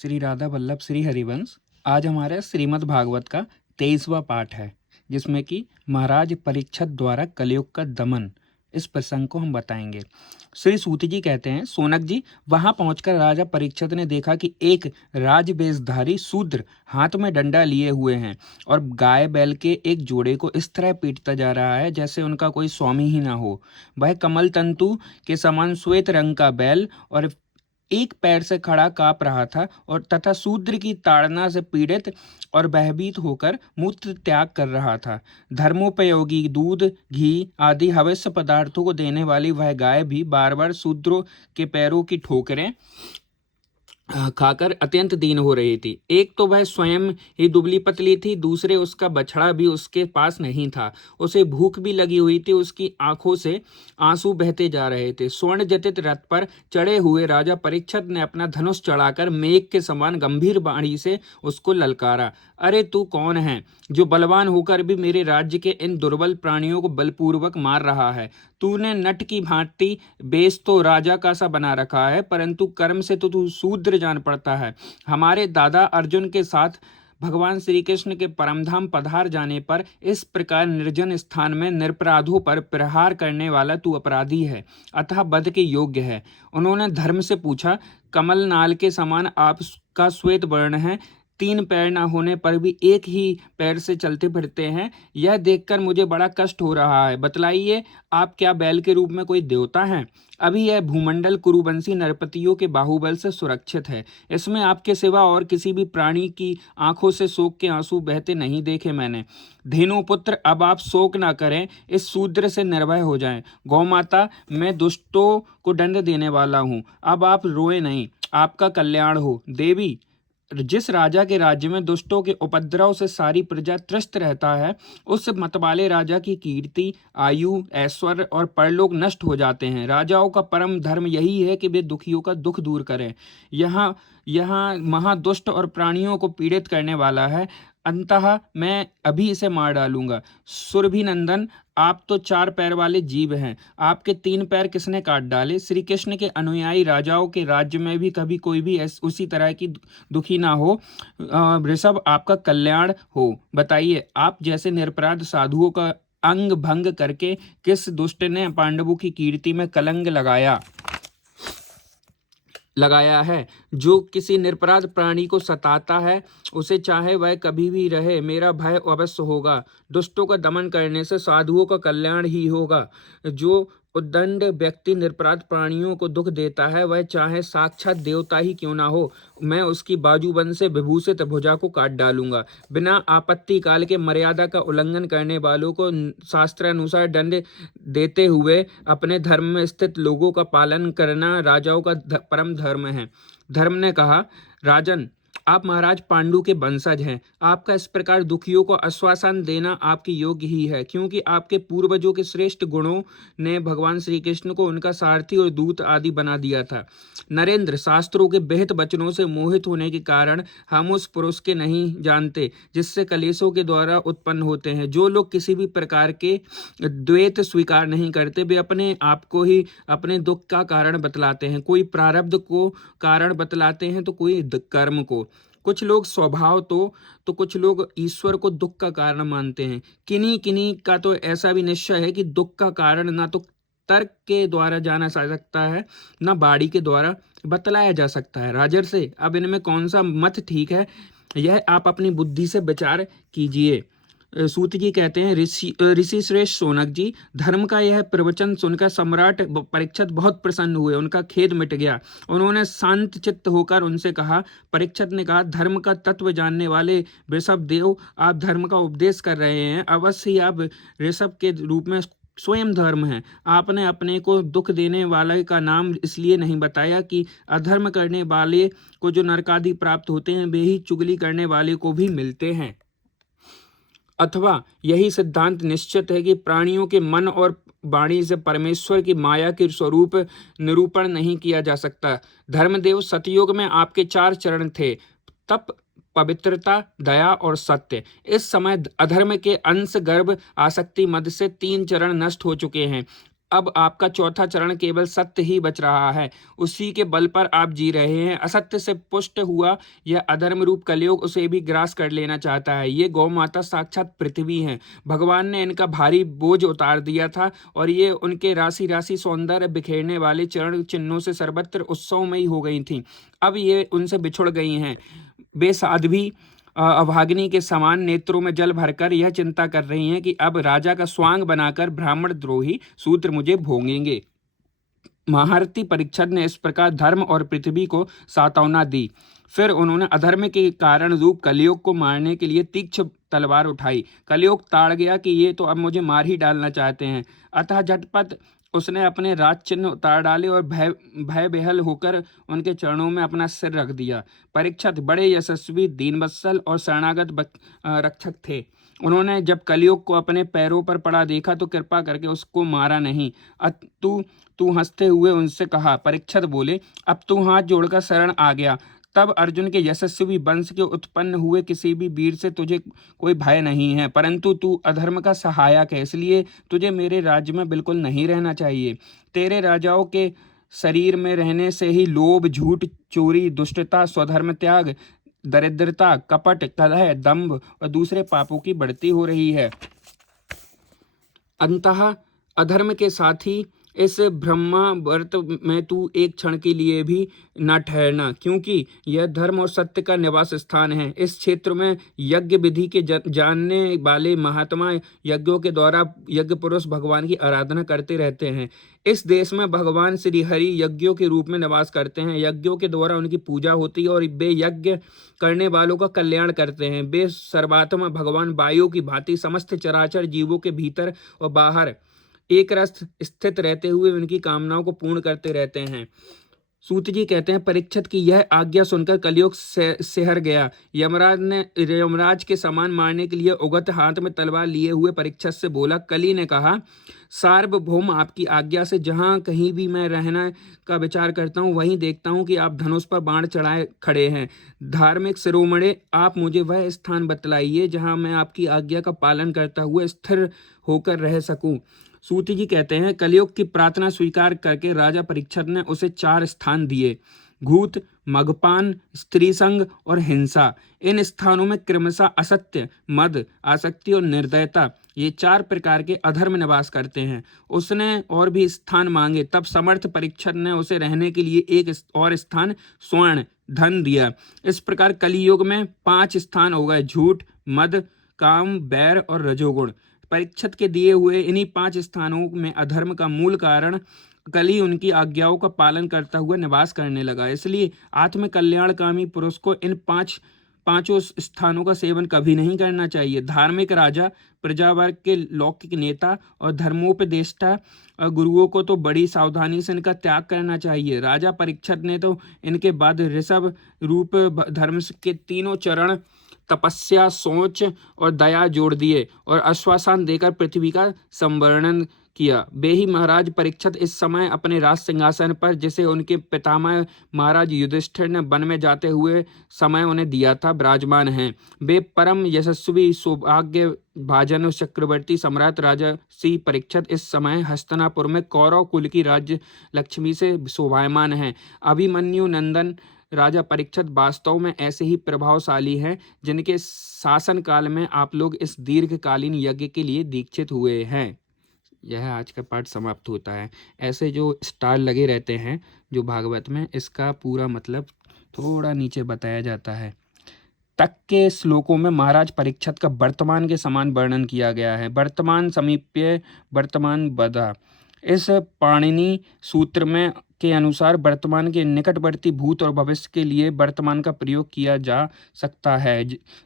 श्री राधा वल्लभ श्री हरिवंश। आज हमारे श्रीमद् भागवत का 23वां पाठ है, जिसमें कि महाराज परीक्षित द्वारा कलयुग का दमन, इस प्रसंग को हम बताएंगे। श्री सूत जी कहते हैं, सोनक जी, वहां पहुंचकर राजा परीक्षित ने देखा कि एक राजवेशधारी शूद्र हाथ में डंडा लिए हुए हैं और गाय बैल के एक जोड़े को इस तरह पीटता जा रहा है जैसे उनका कोई स्वामी ही ना हो। वह कमल तंतु के समान श्वेत रंग का बैल और एक पैर से खड़ा काँप रहा था और तथा शूद्र की ताड़ना से पीड़ित और भयभीत होकर मूत्र त्याग कर रहा था। धर्मोपयोगी दूध, घी आदि हविष्य पदार्थों को देने वाली वह गाय भी बार बार शूद्रों के पैरों की ठोकरें खाकर अत्यंत दीन हो रही थी। एक तो वह स्वयं ही दुबली पतली थी, दूसरे उसका बछड़ा भी उसके पास नहीं था। उसे भूख भी लगी हुई थी, उसकी आंखों से आंसू बहते जा रहे थे। स्वर्ण जटित रथ पर चढ़े हुए राजा परीक्षित ने अपना धनुष चढ़ाकर मेघ के समान गंभीर वाणी से उसको ललकारा। अरे तू कौन है जो बलवान होकर भी मेरे राज्य के इन दुर्बल प्राणियों को बलपूर्वक मार रहा है? तूने नट की भांति बेश तो राजा का सा बना रखा है, परंतु कर्म से तो तू शूद्र जान पड़ता है। हमारे दादा अर्जुन के साथ भगवान श्री कृष्ण के परमधाम पधार जाने पर इस प्रकार निर्जन स्थान में निरपराधों पर प्रहार करने वाला तू अपराधी है, अतः वध के योग्य है। उन्होंने धर्म से पूछा, कमल नाल के समान आपका श्वेत वर्ण है, तीन पैर न होने पर भी एक ही पैर से चलते फिरते हैं, यह देखकर मुझे बड़ा कष्ट हो रहा है। बतलाइए, आप क्या बैल के रूप में कोई देवता हैं? अभी यह भूमंडल कुरुवंशी नरपतियों के बाहुबल से सुरक्षित है। इसमें आपके सिवा और किसी भी प्राणी की आंखों से शोक के आंसू बहते नहीं देखे मैंने। धेनुपुत्र, अब आप शोक ना करें, इस शूद्र से निर्भय हो जाएं। गौमाता, मैं दुष्टों को दंड देने वाला हूँ, अब आप रोए नहीं, आपका कल्याण हो। देवी, जिस राजा के राज्य में दुष्टों के उपद्रव से सारी प्रजा त्रस्त रहता है, उस मतवाले राजा की कीर्ति, आयु, ऐश्वर्य और परलोक नष्ट हो जाते हैं। राजाओं का परम धर्म यही है कि वे दुखियों का दुख दूर करें। यहाँ यहाँ महादुष्ट और प्राणियों को पीड़ित करने वाला है, अंततः मैं अभी इसे मार डालूंगा। सुरभि नंदन, आप तो चार पैर वाले जीव हैं, आपके तीन पैर किसने काट डाले? श्री कृष्ण के अनुयायी राजाओं के राज्य में भी कभी कोई भी उसी तरह की दुखी ना हो। ऋषभ, आपका कल्याण हो। बताइए, आप जैसे निरपराध साधुओं का अंग भंग करके किस दुष्ट ने पांडवों की कीर्ति में कलंक लगाया है? जो किसी निरपराध प्राणी को सताता है, उसे चाहे वह कभी भी रहे, मेरा भय अवश्य होगा। दुष्टों का दमन करने से साधुओं का कल्याण ही होगा। जो उद्दंड व्यक्ति निरपराध प्राणियों को दुख देता है, वह चाहे साक्षात देवता ही क्यों ना हो, मैं उसकी बाजूबंद से विभूषित भुजा को काट डालूंगा। बिना आपत्ति काल के मर्यादा का उल्लंघन करने वालों को शास्त्रानुसार दंड देते हुए अपने धर्म में स्थित लोगों का पालन करना राजाओं का परम धर्म है। धर्म ने कहा, राजन, आप महाराज पांडु के वंशज हैं, आपका इस प्रकार दुखियों को आश्वासन देना आपके योग्य ही है, क्योंकि आपके पूर्वजों के श्रेष्ठ गुणों ने भगवान श्री कृष्ण को उनका सारथी और दूत आदि बना दिया था। नरेंद्र, शास्त्रों के बेहद वचनों से मोहित होने के कारण हम उस पुरुष के नहीं जानते जिससे कलेशों के द्वारा उत्पन्न होते हैं। जो लोग किसी भी प्रकार के द्वैत स्वीकार नहीं करते, वे अपने आप को ही अपने दुख का कारण बतलाते हैं। कोई प्रारब्ध को कारण बतलाते हैं तो कोई कर्म को। कुछ लोग स्वभाव तो कुछ लोग ईश्वर को दुख का कारण मानते हैं। किन्हीं किन्हीं का तो ऐसा भी निश्चय है कि दुख का कारण ना तो तर्क के द्वारा जाना जा सकता है, ना बाड़ी के द्वारा बतलाया जा सकता है। राजर्षि, अब इनमें कौन सा मत ठीक है, यह आप अपनी बुद्धि से विचार कीजिए। सूत जी कहते हैं, ऋषि श्रेष्ठ सोनक जी, धर्म का यह प्रवचन सुनकर सम्राट परीक्षित बहुत प्रसन्न हुए, उनका खेद मिट गया। उन्होंने शांत चित्त होकर उनसे कहा, परीक्षित ने कहा, धर्म का तत्व जानने वाले ऋषभ देव, आप धर्म का उपदेश कर रहे हैं, अवश्य ही आप ऋषभ के रूप में स्वयं धर्म है। आपने अपने को दुख देने वाले का नाम इसलिए नहीं बताया कि अधर्म करने वाले को जो नरकादि प्राप्त होते हैं, वे ही चुगली करने वाले को भी मिलते हैं। अथवा यही सिद्धांत निश्चित है कि प्राणियों के मन और वाणी से परमेश्वर की माया के स्वरूप निरूपण नहीं किया जा सकता। धर्मदेव, सतयुग में आपके चार चरण थे, तप, पवित्रता, दया और सत्य। इस समय अधर्म के अंश गर्भ आसक्ति मद से तीन चरण नष्ट हो चुके हैं। अब आपका चौथा चरण केवल सत्य ही बच रहा है, उसी के बल पर आप जी रहे हैं। असत्य से पुष्ट हुआ यह अधर्म रूप कलयुग उसे भी ग्रास कर लेना चाहता है। ये गौ माता साक्षात पृथ्वी है। भगवान ने इनका भारी बोझ उतार दिया था और ये उनके राशि राशि सौंदर्य बिखेरने वाले चरण चिन्हों से सर्वत्र उत्सवमयी हो गई थीं। अब ये उनसे बिछुड़ गई हैं। वे साध्वी अभागिनी के समान नेत्रों में जल भरकर यह चिंता कर रही हैं कि अब राजा का स्वांग बनाकर ब्राह्मण द्रोही शूद्र मुझे भोगेंगे। महारथी परीक्षित ने इस प्रकार धर्म और पृथ्वी को सांत्वना दी। फिर उन्होंने अधर्म के कारण रूप कलयुग को मारने के लिए तीक्ष्ण तलवार उठाई। कलयुग ताड़ गया कि ये तो अब मुझे मार ही डालना चाहते हैं। अतः झटपट उसने अपने राज चिन्ह उतार डाले और भय भय बेहल होकर उनके चरणों में अपना सिर रख दिया। परीक्षित बड़े यशस्वी, दीनवत्सल और शरणागत रक्षक थे। उन्होंने जब कलयुग को अपने पैरों पर पड़ा देखा तो कृपा करके उसको मारा नहीं। तू हंसते हुए उनसे कहा। परीक्षित बोले, अब तू हाथ जोड़कर शरण आ गया। तब अर्जुन के यशस्वी वंश के उत्पन्न हुए किसी भी वीर से तुझे कोई भय नहीं है, परंतु तू अधर्म का सहायक है, इसलिए तुझे मेरे राज्य में बिल्कुल नहीं रहना चाहिए। तेरे राजाओं के शरीर में रहने से ही लोभ, झूठ, चोरी, दुष्टता, स्वधर्म त्याग, दरिद्रता, कपट, कलह, दंभ और दूसरे पापों की बढ़ती हो रही है। अंतः अधर्म के साथ ही इस ब्रह्मावर्त में तू एक क्षण के लिए भी न ठहरना, क्योंकि यह धर्म और सत्य का निवास स्थान है। इस क्षेत्र में यज्ञ विधि के जानने वाले महात्मा यज्ञों के द्वारा यज्ञ पुरुष भगवान की आराधना करते रहते हैं। इस देश में भगवान श्री हरि यज्ञों के रूप में निवास करते हैं। यज्ञों के द्वारा उनकी पूजा होती है और वे यज्ञ करने वालों का कल्याण करते हैं। वे सर्वात्मा भगवान वायु की भांति समस्त चराचर जीवों के भीतर और बाहर एक रस स्थित रहते हुए उनकी कामनाओं को पूर्ण करते रहते हैं। सूत जी कहते हैं, परीक्षित की यह आज्ञा सुनकर कलयुग सिहर गया। यमराज के समान मारने के लिए उगत हाथ में तलवार लिए हुए परीक्षित से बोला। कली ने कहा, सार्वभौम, आपकी आज्ञा से जहाँ कहीं भी मैं रहने का विचार करता हूँ वहीं देखता हूँ कि आप धनुष पर बाण चढ़ाए खड़े हैं। धार्मिक शिरोमणे, आप मुझे वह स्थान बतलाइए जहाँ मैं आपकी आज्ञा का पालन करता हुआ स्थिर होकर रह सकूं। सूत जी कहते हैं, कलयुग की प्रार्थना स्वीकार करके राजा परीक्षित ने उसे 4 स्थान दिए: घूत, मगपान, स्त्री संग और हिंसा। इन स्थानों में क्रमशः असत्य, मद, आसक्ति और निर्दयता, ये 4 प्रकार के अधर्म निवास करते हैं। उसने और भी स्थान मांगे, तब समर्थ परीक्षित ने उसे रहने के लिए एक और स्थान स्वर्ण धन दिया। इस प्रकार कलियुग में 5 स्थान हो गए: झूठ, मद, काम, बैर और रजोगुण। परीक्षित के दिए हुए इन्हीं 5 स्थानों में अधर्म का मूल कारण कली उनकी आज्ञाओं का पालन करता हुआ निवास करने लगा। इसलिए आत्म कल्याणकामी पुरुष को इन पांचों स्थानों का सेवन कभी नहीं करना चाहिए। धार्मिक राजा, प्रजावर्ग के लौकिक नेता और धर्मोपदेष्टा गुरुओं को तो बड़ी सावधानी से इनका त्याग करना चाहिए। राजा परीक्षित ने तो इनके बाद ऋषभ रूप धर्म के 3 चरण तपस्या, सोच और दया जोड़ दिए और आश्वासन देकर पृथ्वी का संवर्णन किया। वे ही महाराज परीक्षित इस समय अपने राज सिंहासन पर, जिसे उनके पितामह महाराज युधिष्ठिर ने वन में जाते हुए समय उन्हें दिया था, विराजमान हैं। वे परम यशस्वी, सौभाग्य भाजन चक्रवर्ती सम्राट राजा श्री परीक्षित इस समय हस्तिनापुर में कौरव कुल की राज्य लक्ष्मी से शोभायमान हैं। अभिमन्यु नंदन राजा परीक्षित वास्तव में ऐसे ही प्रभावशाली हैं जिनके शासन काल में आप लोग इस दीर्घकालीन यज्ञ के लिए दीक्षित हुए हैं। यह आज का पाठ समाप्त होता है। ऐसे जो स्टार लगे रहते हैं जो भागवत में, इसका पूरा मतलब थोड़ा नीचे बताया जाता है। तक के श्लोकों में महाराज परीक्षित का वर्तमान के समान वर्णन किया गया है। वर्तमान समीप्य, वर्तमान बधा। इस पाणिनि सूत्र में के अनुसार वर्तमान के निकटवर्ती भूत और भविष्य के लिए वर्तमान का प्रयोग किया जा सकता है।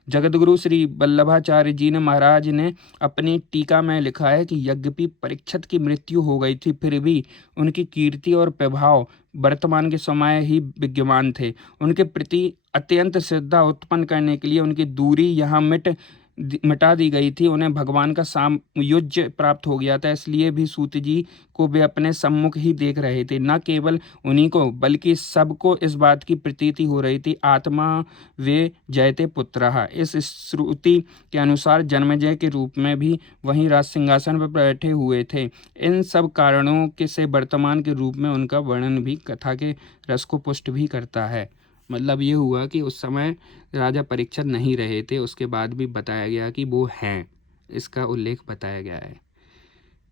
जगतगुरु श्री वल्लभाचार्य जी ने महाराज ने अपनी टीका में लिखा है कि यद्यपि परीक्षित की मृत्यु हो गई थी, फिर भी उनकी कीर्ति और प्रभाव वर्तमान के समय ही विद्यमान थे। उनके प्रति अत्यंत श्रद्धा उत्पन्न करने के लिए उनकी दूरी यहाँ मिट मिटा दी गई थी, उन्हें भगवान का सायुज्य प्राप्त हो गया था। इसलिए भी सूत जी को वे अपने सम्मुख ही देख रहे थे। न केवल उन्हीं को बल्कि सबको इस बात की प्रतीति हो रही थी, आत्मा वे जयते पुत्रः। इस श्रुति के अनुसार जन्मेजय के रूप में भी वहीं राज सिंहासन पर बैठे हुए थे। इन सब कारणों के से वर्तमान के रूप में उनका वर्णन भी कथा के रस को पुष्ट भी करता है। मतलब ये हुआ कि उस समय राजा परीक्षित नहीं रहे थे, उसके बाद भी बताया गया कि वो हैं, इसका उल्लेख बताया गया है।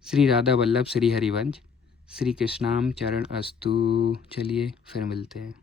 श्री राधा वल्लभ श्री हरिवंश। श्री कृष्णाम चरण अस्तु। चलिए फिर मिलते हैं।